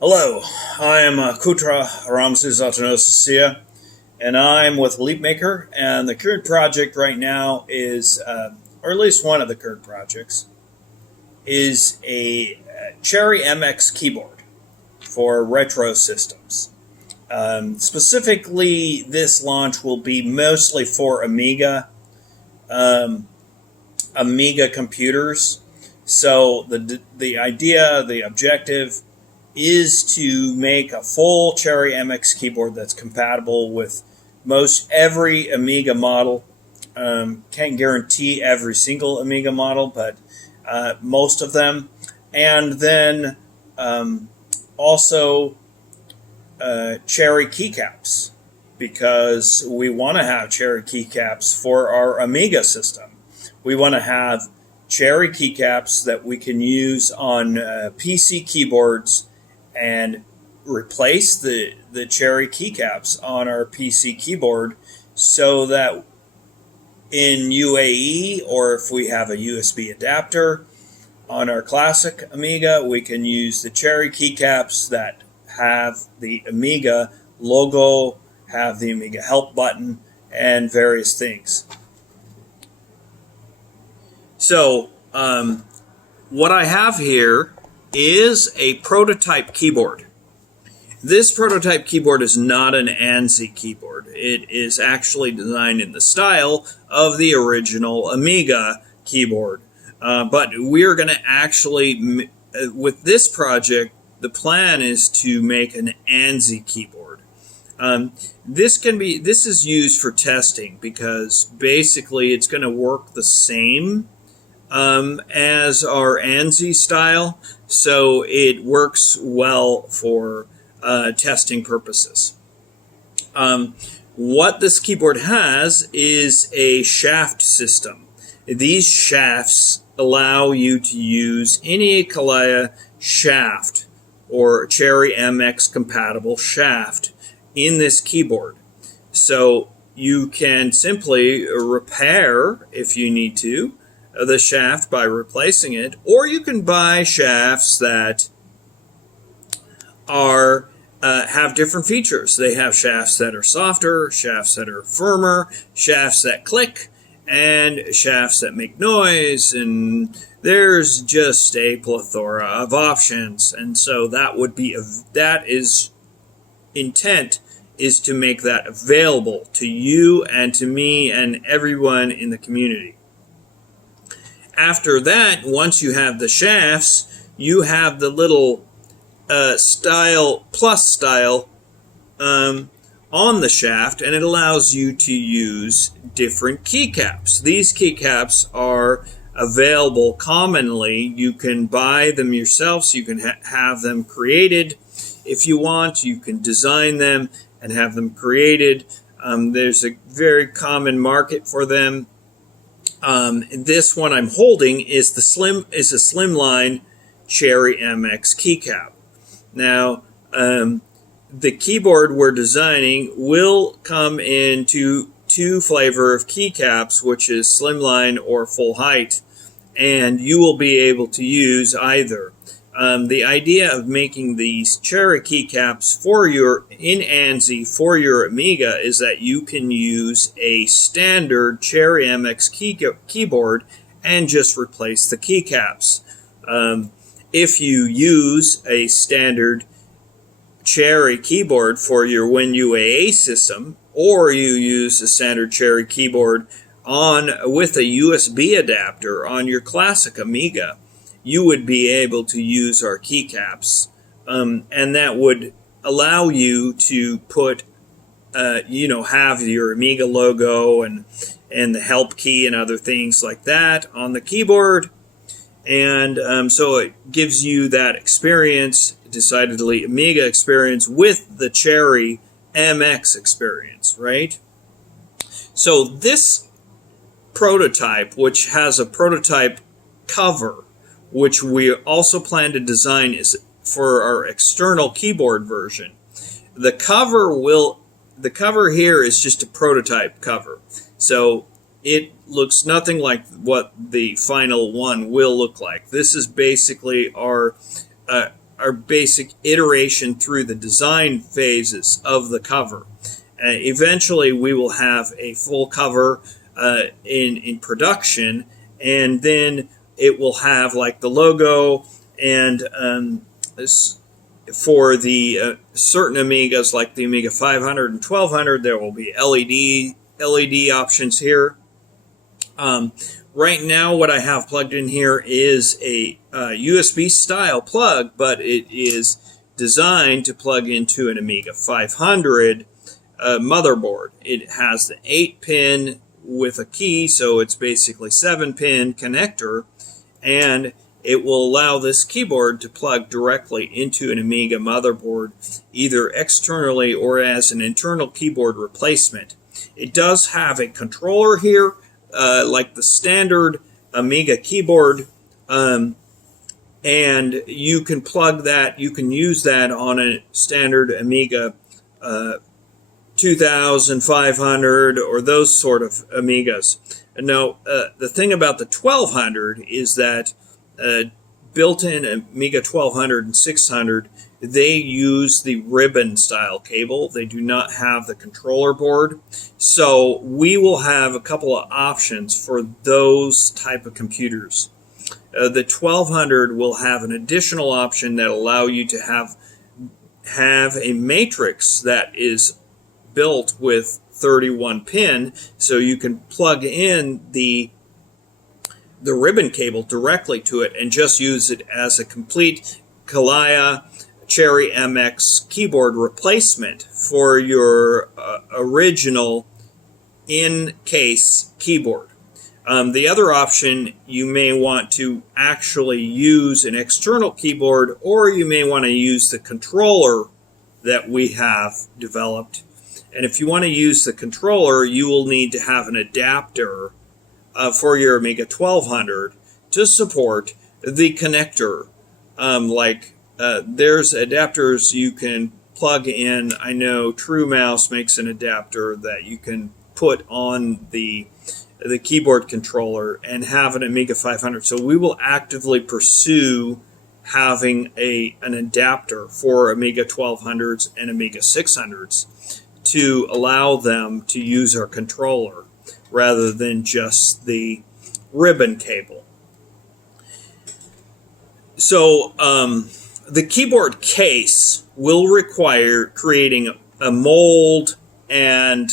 Hello, I am Kutra Ramses Atanosia, and I'm with LeapMaker. And the current project right now is, or at least one of the current projects, is a Cherry MX keyboard for retro systems. Specifically, this launch will be mostly for Amiga computers. So the idea, the objective is to make a full Cherry MX keyboard that's compatible with most every Amiga model. Can't guarantee every single Amiga model, but most of them. And then also Cherry keycaps, because we want to have Cherry keycaps for our Amiga system. We want to have Cherry keycaps that we can use on PC keyboards and replace the Cherry keycaps on our PC keyboard, so that in UAE, or if we have a USB adapter on our classic Amiga, we can use the Cherry keycaps that have the Amiga logo, have the Amiga help button, and various things. So what I have here is a prototype keyboard. This prototype keyboard is not an ANSI keyboard. It is actually designed in the style of the original Amiga keyboard. But we're going to actually, with this project, the plan is to make an ANSI keyboard. This is used for testing, because basically it's going to work the same as our ANSI style, so it works well for testing purposes. What this keyboard has is a shaft system. These shafts allow you to use any Kalaya shaft or Cherry MX compatible shaft in this keyboard. So you can simply repair, if you need to, the shaft by replacing it, or you can buy shafts that are have different features. They have shafts that are softer, shafts that are firmer, shafts that click, and shafts that make noise, and there's just a plethora of options. And so that is intent is to make that available to you and to me and everyone in the community. After that, once you have the shafts, you have the little style on the shaft, and it allows you to use different keycaps. These keycaps are available commonly. You can buy them yourself, so you can have them created if you want. You can design them and have them created. There's a very common market for them. This one I'm holding is a slimline Cherry MX keycap. Now, the keyboard we're designing will come into two flavor of keycaps, which is slimline or full height, and you will be able to use either. The idea of making these Cherry keycaps in ANSI for your Amiga is that you can use a standard Cherry MX keyboard and just replace the keycaps. If you use a standard Cherry keyboard for your WinUAA system, or you use a standard Cherry keyboard with a USB adapter on your classic Amiga, you would be able to use our keycaps, and that would allow you to put, have your Amiga logo and the help key and other things like that on the keyboard, and so it gives you that experience, decidedly Amiga experience, with the Cherry MX experience, right? So this prototype, which has a prototype cover, which we also plan to design is for our external keyboard version. The cover here is just a prototype cover. So it looks nothing like what the final one will look like. This is basically our our basic iteration through the design phases of the cover. Eventually, we will have a full cover in production, and then it will have like the logo, and for the certain Amigas like the Amiga 500 and 1200, there will be LED options here. Right now, what I have plugged in here is a USB style plug, but it is designed to plug into an Amiga 500 motherboard. It has the 8-pin with a key, so it's basically 7-pin connector, and it will allow this keyboard to plug directly into an Amiga motherboard, either externally or as an internal keyboard replacement. It does have a controller here, like the standard Amiga keyboard, and you can plug that, you can use that on a standard Amiga 2500 or those sort of Amigas. Now, the thing about the 1200 is that built-in Amiga 1200 and 600, they use the ribbon style cable. They do not have the controller board. So we will have a couple of options for those type of computers. The 1200 will have an additional option that allow you to have a matrix that is built with 31 pin, so you can plug in the ribbon cable directly to it and just use it as a complete Kalaya Cherry MX keyboard replacement for your original in-case keyboard. The other option, you may want to actually use an external keyboard, or you may want to use the controller that we have developed. And if you want to use the controller, you will need to have an adapter for your Amiga 1200 to support the connector. There's adapters you can plug in. I know TrueMouse makes an adapter that you can put on the keyboard controller and have an Amiga 500. So we will actively pursue having an adapter for Amiga 1200s and Amiga 600s to allow them to use our controller rather than just the ribbon cable. So the keyboard case will require creating a mold, and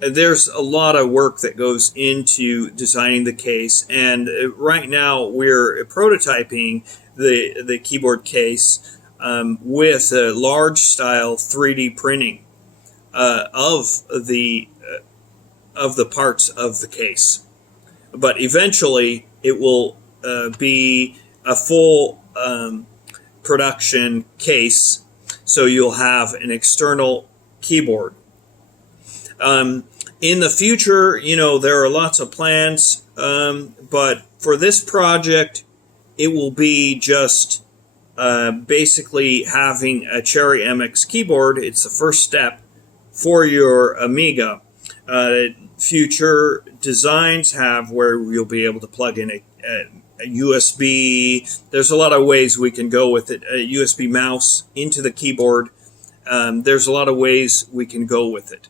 there's a lot of work that goes into designing the case. And right now we're prototyping the keyboard case with a large style 3D printing of the parts of the case. But eventually it will be a full production case, so you'll have an external keyboard. In the future, there are lots of plans, but for this project, it will be just basically having a Cherry MX keyboard. It's the first step for your Amiga. Future designs have where you'll be able to plug in a USB. There's a lot of ways we can go with it. A USB mouse into the keyboard. There's a lot of ways we can go with it.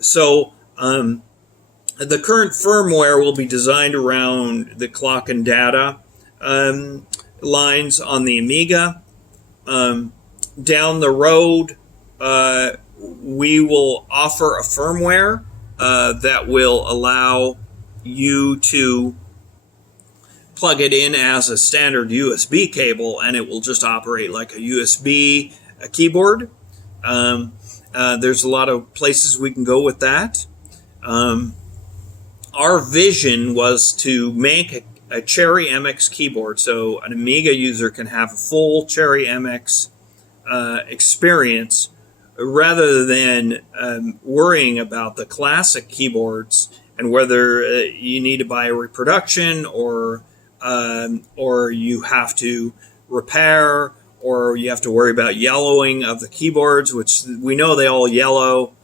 So the current firmware will be designed around the clock and data lines on the Amiga. Down the road, we will offer a firmware that will allow you to plug it in as a standard USB cable, and it will just operate like a USB keyboard. There's a lot of places we can go with that. Our vision was to make a Cherry MX keyboard so an Amiga user can have a full Cherry MX experience rather than worrying about the classic keyboards and whether you need to buy a reproduction or you have to repair, or you have to worry about yellowing of the keyboards, which we know they all yellow.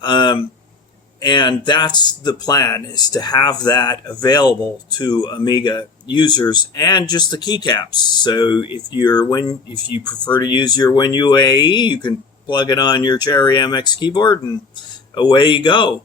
And that's the plan, is to have that available to Amiga users and just the keycaps. So if you prefer to use your WinUAE, you can plug it on your Cherry MX keyboard and away you go.